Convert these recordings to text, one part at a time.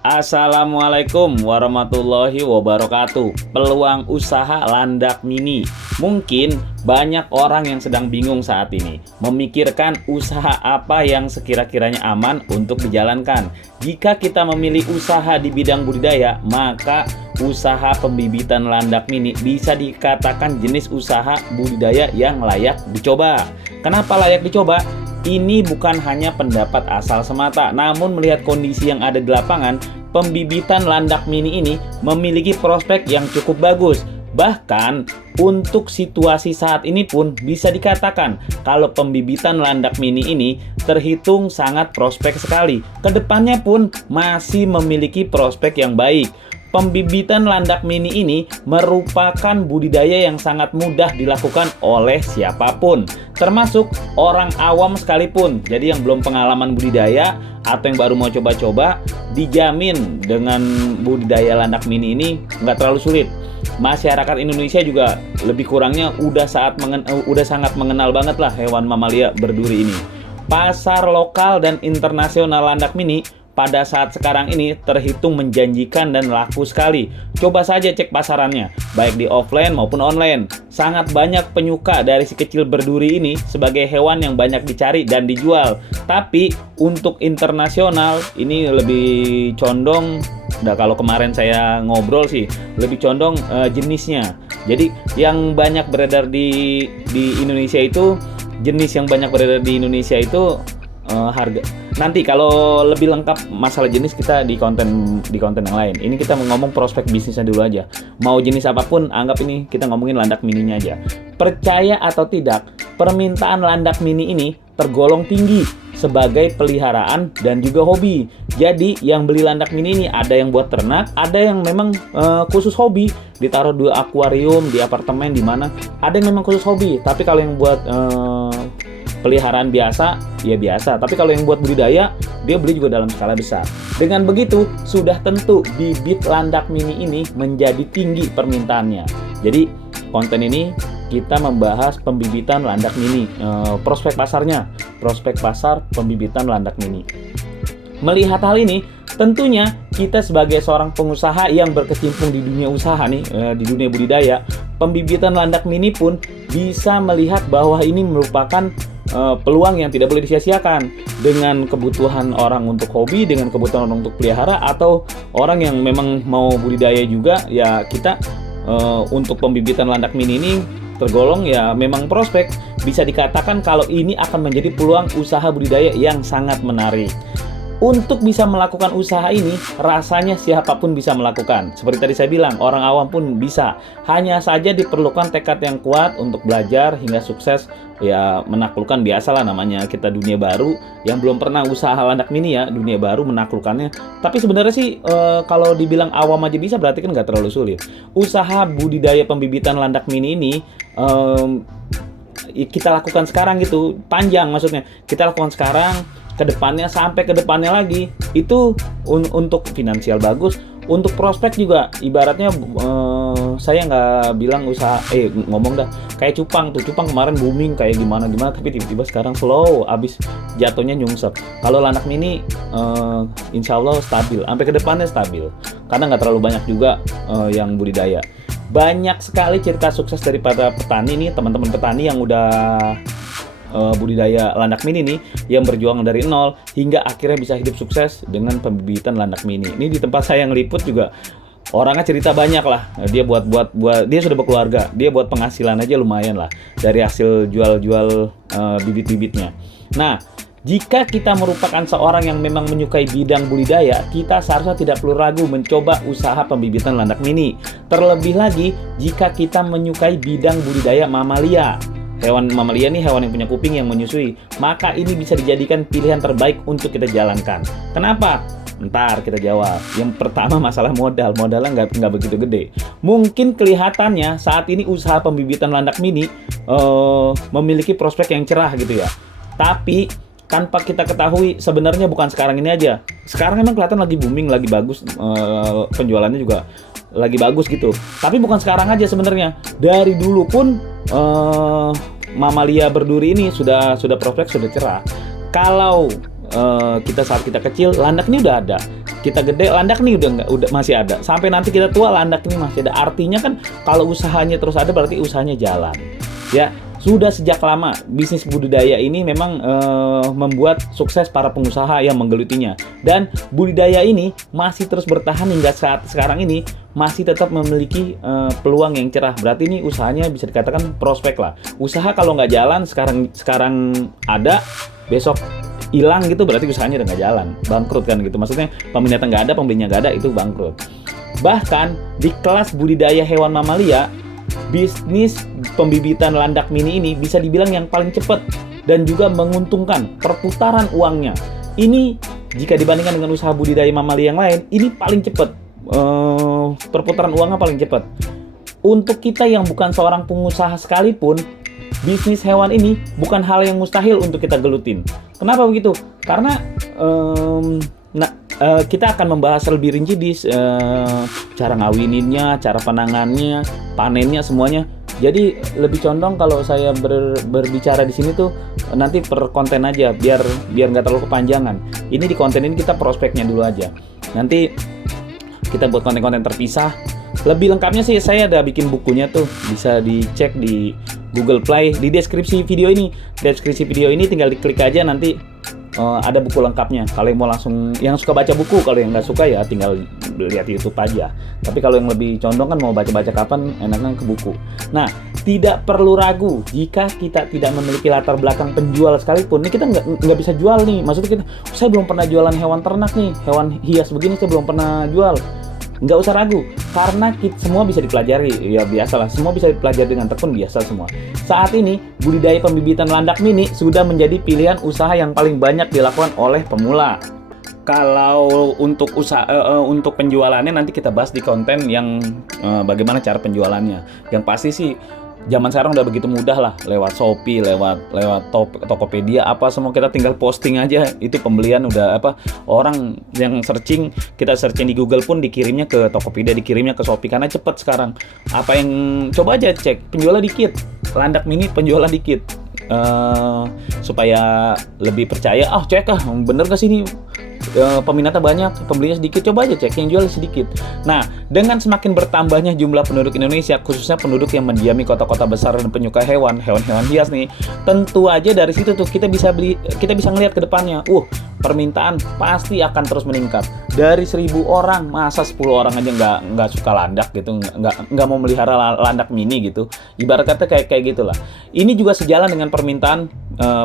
Assalamualaikum warahmatullahi wabarakatuh. Peluang usaha landak mini. Mungkin banyak orang yang sedang bingung saat ini, memikirkan usaha apa yang sekira-kiranya aman untuk dijalankan. Jika kita memilih usaha di bidang budidaya, maka usaha pembibitan landak mini bisa dikatakan jenis usaha budidaya yang layak dicoba. Kenapa layak dicoba? Ini bukan hanya pendapat asal semata, namun melihat kondisi yang ada di lapangan, pembibitan landak mini ini memiliki prospek yang cukup bagus. Bahkan untuk situasi saat ini pun bisa dikatakan kalau pembibitan landak mini ini terhitung sangat prospek sekali. Kedepannya pun masih memiliki prospek yang baik. Pembibitan landak mini ini merupakan budidaya yang sangat mudah dilakukan oleh siapapun, termasuk orang awam sekalipun. Jadi yang belum pengalaman budidaya atau yang baru mau coba-coba, dijamin dengan budidaya landak mini ini nggak terlalu sulit. Masyarakat Indonesia juga lebih kurangnya udah sangat mengenal banget lah hewan mamalia berduri ini. Pasar lokal dan internasional landak mini pada saat sekarang ini terhitung menjanjikan dan laku sekali. Coba saja cek pasarannya, baik di offline maupun online. Sangat banyak penyuka dari si kecil berduri ini sebagai hewan yang banyak dicari dan dijual. Tapi untuk internasional ini lebih condong, kalau kemarin saya ngobrol sih, lebih condong jenisnya. Jadi yang banyak beredar di Indonesia itu, jenis yang banyak beredar di Indonesia itu harga. Nanti kalau lebih lengkap masalah jenis kita di konten yang lain. Ini kita ngomong prospek bisnisnya dulu aja. Mau jenis apapun, anggap ini kita ngomongin landak mininya aja. Percaya atau tidak, permintaan landak mini ini tergolong tinggi sebagai peliharaan dan juga hobi. Jadi yang beli landak mini ini ada yang buat ternak, ada yang memang khusus hobi, ditaruh di akuarium, di apartemen, di mana. Ada yang memang khusus hobi. Tapi kalau yang buat peliharaan biasa, ya biasa. Tapi kalau yang buat budidaya, dia beli juga dalam skala besar. Dengan begitu, sudah tentu bibit landak mini ini menjadi tinggi permintaannya. Jadi, konten ini kita membahas pembibitan landak mini, prospek pasarnya, prospek pasar pembibitan landak mini. Melihat hal ini, tentunya kita sebagai seorang pengusaha yang berkecimpung di dunia usaha nih, di dunia budidaya, pembibitan landak mini pun bisa melihat bahwa ini merupakan peluang yang tidak boleh disia-siakan. Dengan kebutuhan orang untuk hobi, dengan kebutuhan orang untuk pelihara, atau orang yang memang mau budidaya juga, ya kita untuk pembibitan landak mini ini tergolong ya memang prospek. Bisa dikatakan kalau ini akan menjadi peluang usaha budidaya yang sangat menarik. Untuk bisa melakukan usaha ini, rasanya siapapun bisa melakukan. Seperti tadi saya bilang, orang awam pun bisa. Hanya saja diperlukan tekad yang kuat untuk belajar hingga sukses. Ya menaklukkan, biasalah namanya kita dunia baru yang belum pernah usaha landak mini ya, dunia baru menaklukkannya. Tapi sebenarnya sih kalau dibilang awam aja bisa, berarti kan nggak terlalu sulit. Usaha budidaya pembibitan landak mini ini kita lakukan sekarang gitu, panjang maksudnya. Kita lakukan sekarang, kedepannya sampai kedepannya lagi itu untuk finansial bagus, untuk prospek juga. Ibaratnya saya nggak bilang usaha ngomong dah kayak cupang kemarin booming kayak gimana tapi tiba-tiba sekarang slow, abis jatuhnya nyungsep. Kalau landak mini insya Allah stabil, sampai kedepannya stabil karena nggak terlalu banyak juga yang budidaya. Banyak sekali cerita sukses daripada petani nih, teman-teman petani yang udah budidaya landak mini nih, yang berjuang dari nol hingga akhirnya bisa hidup sukses dengan pembibitan landak mini. Ini di tempat saya ngeliput juga orangnya cerita banyak lah. Dia buat dia sudah berkeluarga, dia buat penghasilan aja lumayan lah dari hasil jual bibit-bibitnya. Nah, jika kita merupakan seorang yang memang menyukai bidang budidaya, kita seharusnya tidak perlu ragu mencoba usaha pembibitan landak mini. Terlebih lagi jika kita menyukai bidang budidaya mamalia. Hewan mamalia nih hewan yang punya kuping yang menyusui, maka ini bisa dijadikan pilihan terbaik untuk kita jalankan. Kenapa? Ntar kita jawab. Yang pertama masalah modalnya nggak begitu gede. Mungkin kelihatannya saat ini usaha pembibitan landak mini memiliki prospek yang cerah gitu ya. Tapi tanpa kita ketahui sebenarnya bukan sekarang ini aja. Sekarang memang kelihatan lagi booming, lagi bagus, penjualannya juga lagi bagus gitu. Tapi bukan sekarang aja sebenarnya. Dari dulu pun mamalia berduri ini sudah prospek, sudah cerah. Kalau kita saat kita kecil landak ini udah ada, kita gede landak ini udah masih ada, sampai nanti kita tua landak ini masih ada. Artinya kan kalau usahanya terus ada berarti usahanya jalan. Ya, sudah sejak lama bisnis budidaya ini memang membuat sukses para pengusaha yang menggelutinya, dan budidaya ini masih terus bertahan hingga saat sekarang ini, masih tetap memiliki peluang yang cerah. Berarti ini usahanya bisa dikatakan prospek lah. Usaha kalau nggak jalan sekarang ada, besok hilang gitu, berarti usahanya udah nggak jalan, bangkrut kan gitu. Maksudnya peminatnya nggak ada, pembelinya nggak ada, itu bangkrut. Bahkan di kelas budidaya hewan mamalia, bisnis pembibitan landak mini ini bisa dibilang yang paling cepat dan juga menguntungkan. Perputaran uangnya ini jika dibandingkan dengan usaha budidaya mamalia yang lain, ini paling cepat. Perputaran uangnya paling cepat. Untuk kita yang bukan seorang pengusaha sekalipun, bisnis hewan ini bukan hal yang mustahil untuk kita gelutin. Kenapa begitu? Karena kita akan membahas lebih rinci di cara ngawininnya, cara penangannya, panennya, semuanya. Jadi lebih condong kalau saya berbicara di sini tuh nanti per konten aja, biar nggak terlalu kepanjangan. Ini di konten ini kita prospeknya dulu aja. Nanti kita buat konten-konten terpisah. Lebih lengkapnya sih saya ada bikin bukunya tuh, bisa dicek di Google Play di deskripsi video ini. Deskripsi video ini tinggal diklik aja, nanti ada buku lengkapnya. Kalau yang mau langsung, yang suka baca buku, kalau yang nggak suka ya tinggal lihat YouTube aja. Tapi kalau yang lebih condong kan mau baca-baca kapan, enaknya ke buku. Nah, tidak perlu ragu jika kita tidak memiliki latar belakang penjual sekalipun. Ini kita nggak bisa jual nih. Maksudnya kita, saya belum pernah jualan hewan ternak nih, hewan hias begini saya belum pernah jual. Nggak usah ragu, karena semua bisa dipelajari. Ya biasalah, semua bisa dipelajari dengan tekun, biasa semua. Saat ini, budidaya pembibitan landak mini sudah menjadi pilihan usaha yang paling banyak dilakukan oleh pemula. Kalau untuk untuk penjualannya nanti kita bahas di konten yang bagaimana cara penjualannya. Yang pasti sih zaman sekarang udah begitu mudah lah, lewat Shopee, lewat Tokopedia, apa semua kita tinggal posting aja, itu pembelian udah orang yang searching, kita searching di Google pun dikirimnya ke Tokopedia, dikirimnya ke Shopee, karena cepet sekarang. Apa yang coba aja cek penjualnya dikit, landak mini penjualnya dikit, supaya lebih percaya. Cek bener gak sih ini peminatnya banyak, pembelinya sedikit, coba aja cek yang jual sedikit. Nah, dengan semakin bertambahnya jumlah penduduk Indonesia, khususnya penduduk yang mendiami kota-kota besar dan penyuka hewan hias nih, tentu aja dari situ tuh kita bisa ngelihat ke depannya. Permintaan pasti akan terus meningkat. Dari 1.000 orang, masa 10 orang aja nggak suka landak gitu, nggak mau melihara landak mini gitu. Ibarat kata kayak gitulah. Ini juga sejalan dengan permintaan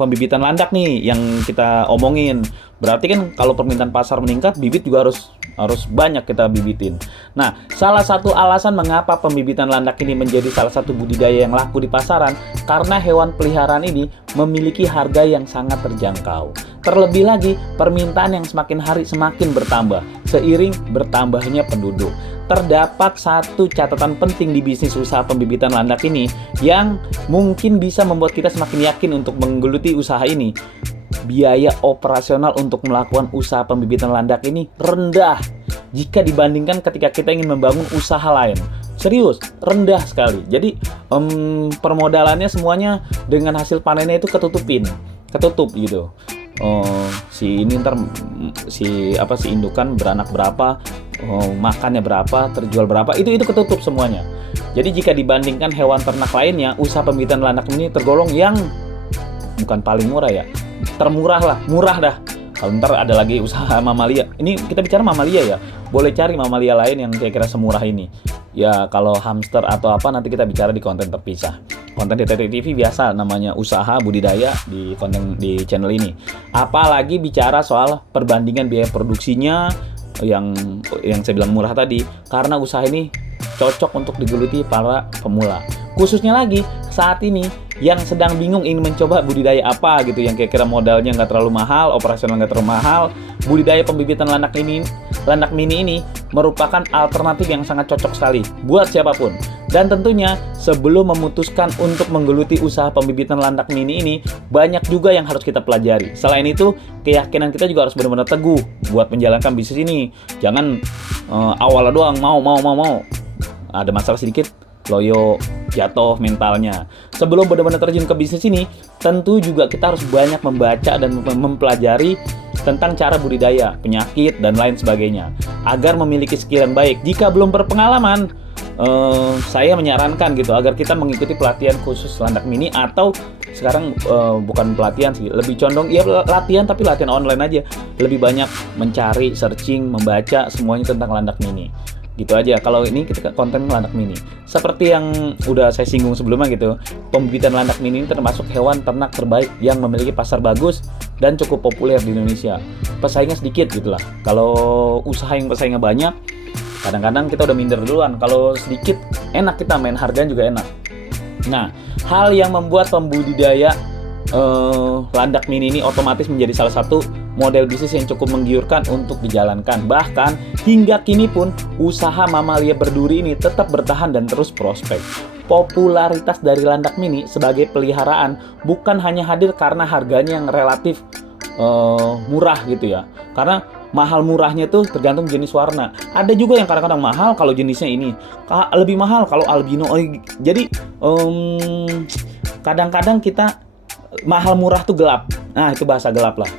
pembibitan landak nih yang kita omongin. Berarti kan kalau permintaan pasar meningkat, bibit juga harus banyak kita bibitin. Nah, salah satu alasan mengapa pembibitan landak ini menjadi salah satu budidaya yang laku di pasaran, karena hewan peliharaan ini memiliki harga yang sangat terjangkau. Terlebih lagi, permintaan yang semakin hari semakin bertambah seiring bertambahnya penduduk. Terdapat satu catatan penting di bisnis usaha pembibitan landak ini yang mungkin bisa membuat kita semakin yakin untuk menggeluti usaha ini. Biaya operasional untuk melakukan usaha pembibitan landak ini rendah jika dibandingkan ketika kita ingin membangun usaha lain. Serius, rendah sekali. Jadi permodalannya semuanya dengan hasil panennya itu ketutup gitu. Si indukan beranak berapa, makannya berapa, terjual berapa, itu ketutup semuanya. Jadi jika dibandingkan hewan ternak lainnya, usaha pembibitan landak ini tergolong yang bukan paling murah ya, murah dah. Kalau ntar ada lagi usaha mamalia, ini kita bicara mamalia ya, boleh cari mamalia lain yang kira-kira semurah ini. Ya kalau hamster atau apa nanti kita bicara di konten terpisah. Konten DTT TV biasa namanya usaha budidaya di konten di channel ini. Apalagi bicara soal perbandingan biaya produksinya yang saya bilang murah tadi, karena usaha ini cocok untuk digeluti para pemula. Khususnya lagi saat ini yang sedang bingung ingin mencoba budidaya apa gitu, yang kira-kira modalnya nggak terlalu mahal, operasional nggak terlalu mahal, budidaya pembibitan landak mini ini merupakan alternatif yang sangat cocok sekali buat siapapun. Dan tentunya sebelum memutuskan untuk menggeluti usaha pembibitan landak mini ini, banyak juga yang harus kita pelajari. Selain itu, keyakinan kita juga harus benar-benar teguh buat menjalankan bisnis ini. Jangan awalnya doang mau. Ada masalah sedikit, loyo, jatuh mentalnya. Sebelum benar-benar terjun ke bisnis ini, tentu juga kita harus banyak membaca dan mempelajari tentang cara budidaya, penyakit, dan lain sebagainya. Agar memiliki skill yang baik. Jika belum berpengalaman, saya menyarankan gitu agar kita mengikuti pelatihan khusus landak mini, atau sekarang bukan pelatihan sih, lebih condong ya latihan, tapi latihan online aja. Lebih banyak mencari, searching, membaca semuanya tentang landak mini. Gitu aja. Kalau ini kita konten landak mini. Seperti yang udah saya singgung sebelumnya gitu, pembibitan landak mini ini termasuk hewan ternak terbaik yang memiliki pasar bagus dan cukup populer di Indonesia. Pesaingnya sedikit gitulah. Kalau usaha yang pesaingnya banyak, kadang-kadang kita udah minder duluan. Kalau sedikit, enak kita main, harganya juga enak. Nah, hal yang membuat pembudidaya landak mini ini otomatis menjadi salah satu model bisnis yang cukup menggiurkan untuk dijalankan. Bahkan hingga kini pun usaha mamalia berduri ini tetap bertahan dan terus prospek. Popularitas dari landak mini sebagai peliharaan bukan hanya hadir karena harganya yang relatif murah gitu ya. Karena mahal murahnya tuh tergantung jenis warna. Ada juga yang kadang-kadang mahal kalau jenisnya ini, lebih mahal kalau albino. Jadi kadang-kadang kita mahal murah tuh gelap. Nah, itu bahasa gelap lah.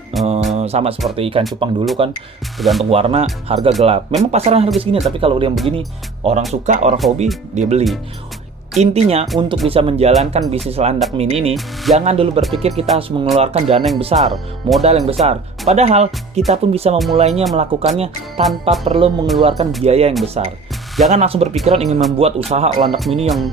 Sama seperti ikan cupang dulu kan, tergantung warna harga gelap. Memang pasaran harga segini, tapi kalau dia begini, orang suka, orang hobi, dia beli. Intinya, untuk bisa menjalankan bisnis landak mini ini, jangan dulu berpikir kita harus mengeluarkan dana yang besar, modal yang besar. Padahal, kita pun bisa memulainya, melakukannya tanpa perlu mengeluarkan biaya yang besar. Jangan langsung berpikiran ingin membuat usaha landak mini yang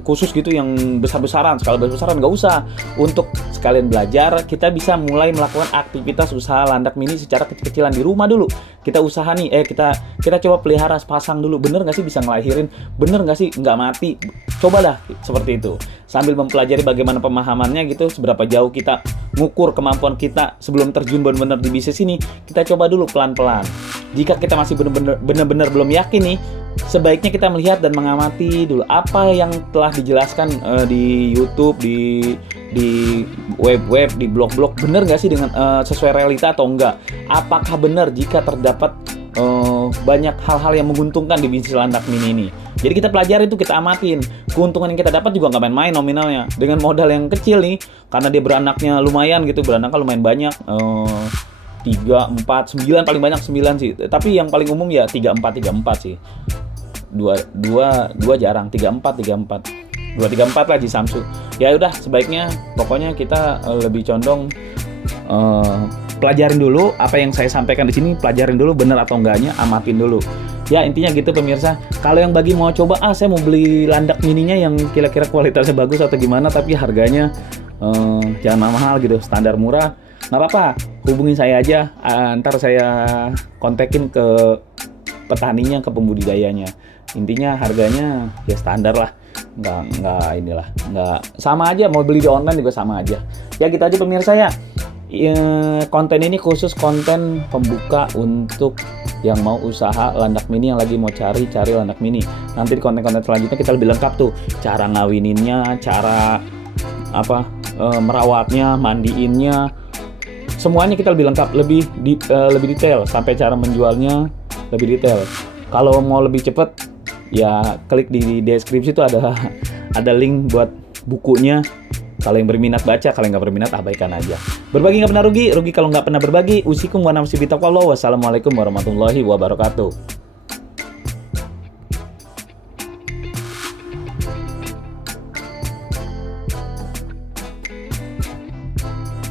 khusus gitu, yang besar-besaran, skala besar-besaran, nggak usah. Untuk sekalian belajar, kita bisa mulai melakukan aktivitas usaha landak mini secara kecil-kecilan di rumah dulu. Kita usaha nih, kita coba pelihara sepasang dulu. Bener nggak sih bisa ngelahirin? Bener nggak sih nggak mati? Cobalah seperti itu. Sambil mempelajari bagaimana pemahamannya gitu, seberapa jauh kita ngukur kemampuan kita sebelum terjun benar-benar di bisnis ini. Kita coba dulu pelan-pelan. Jika kita masih benar-benar belum yakin nih, sebaiknya kita melihat dan mengamati dulu apa yang telah dijelaskan di YouTube, di web-web, di blog-blog. Benar nggak sih dengan sesuai realita atau enggak? Apakah benar jika terdapat banyak hal-hal yang menguntungkan di bisnis landak mini ini? Jadi kita pelajari itu, kita amatin. Keuntungan yang kita dapat juga nggak main-main nominalnya. Dengan modal yang kecil nih, karena dia beranaknya lumayan gitu, beranaknya lumayan banyak. 3, 4, 9 paling banyak 9 sih. Tapi yang paling umum ya 3, 4 sih. 2 jarang, 3, 4. 2, 3, 4 lah di Samsu. Ya udah, sebaiknya pokoknya kita lebih condong pelajarin dulu apa yang saya sampaikan di sini, pelajarin dulu bener atau enggaknya, amatin dulu. Ya intinya gitu pemirsa. Kalau yang bagi mau coba, saya mau beli landak mininya yang kira-kira kualitasnya bagus atau gimana, tapi harganya jangan mahal gitu, standar murah, nggak apa-apa, hubungi saya aja. Ntar saya kontekin ke petaninya, ke pembudidayanya. Intinya harganya ya standar lah, nggak sama aja, mau beli di online juga sama aja. Ya gitu aja pemirsa ya. Konten ini khusus konten pembuka untuk yang mau usaha landak mini, yang lagi mau cari landak mini. Nanti di konten-konten selanjutnya kita lebih lengkap tuh, cara ngawininnya, cara merawatnya, mandiinnya, semuanya kita lebih lengkap, lebih detail, sampai cara menjualnya lebih detail. Kalau mau lebih cepet, ya klik di deskripsi itu ada link buat bukunya. Kalau yang berminat baca, kalau yang nggak berminat abaikan aja. Berbagi nggak pernah rugi kalau nggak pernah berbagi. Usikum wa nafsi bitaqwallah. Wassalamualaikum warahmatullahi wabarakatuh.